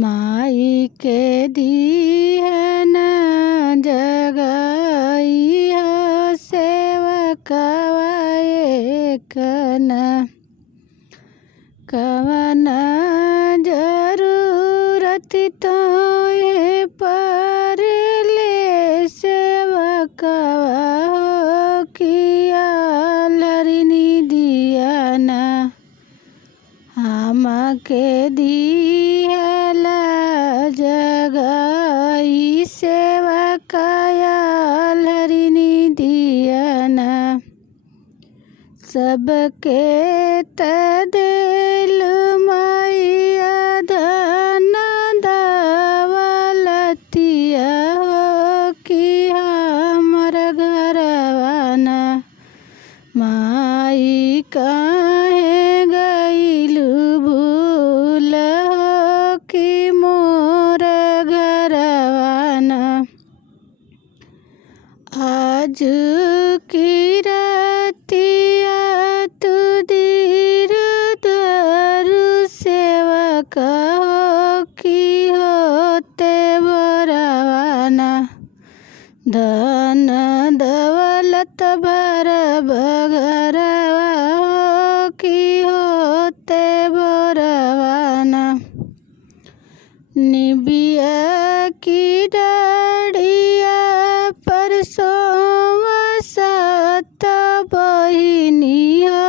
माई के दीहन जगाई हो सेवकवा एकन कवन जरूरत तोहे पर ले सेवकवा हो किया लरिनी दियाना हमके दिहला जगाई सेवकया लरिनी दियाना सबके तदेल मैया धन दौलतिया हो कि हमर घरवाना माई काहे गइलू भूल हो कि मोर घरवाना आज की रतिया तू दीर दरु सेवक हो कि होते बरवाना धन दौलत भर बगरवा हो कि होते बरवाना निबिया की डाढ़िया परसों सत बहिनी हो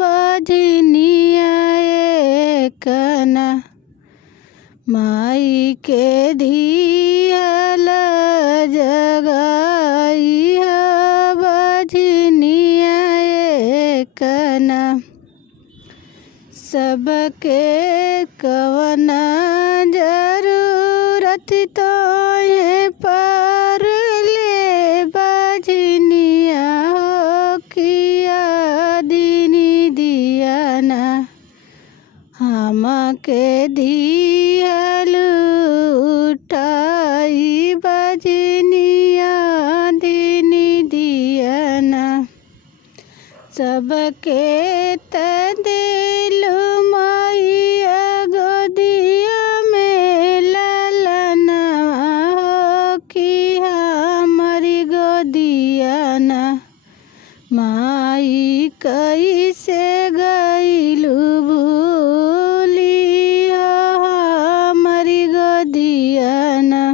बजनिया एकना माई के दिहल जगाई हो बजनिया एकना सबके कवन जरूरत तोहे पर ले बजनिया हो किया दीनी दियाना हमके दिहल उठाई बजनिया दीनी दियाना सबके तदिल मैया गोदिया में ललनवा हो कि हमारी गोदियाना माई कैसे गइलू भूली हो हमारी गोदियाना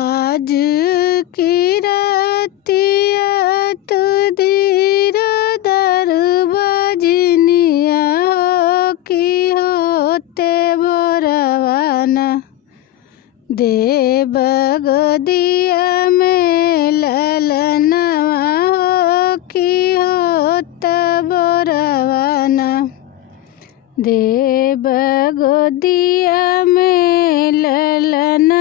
आज की रतिया तू दीर दरु बजनिया हो कि होते बरवाना देव गोदिया में ललनवा हो कि होता बरवाना देव गोदिया में ललना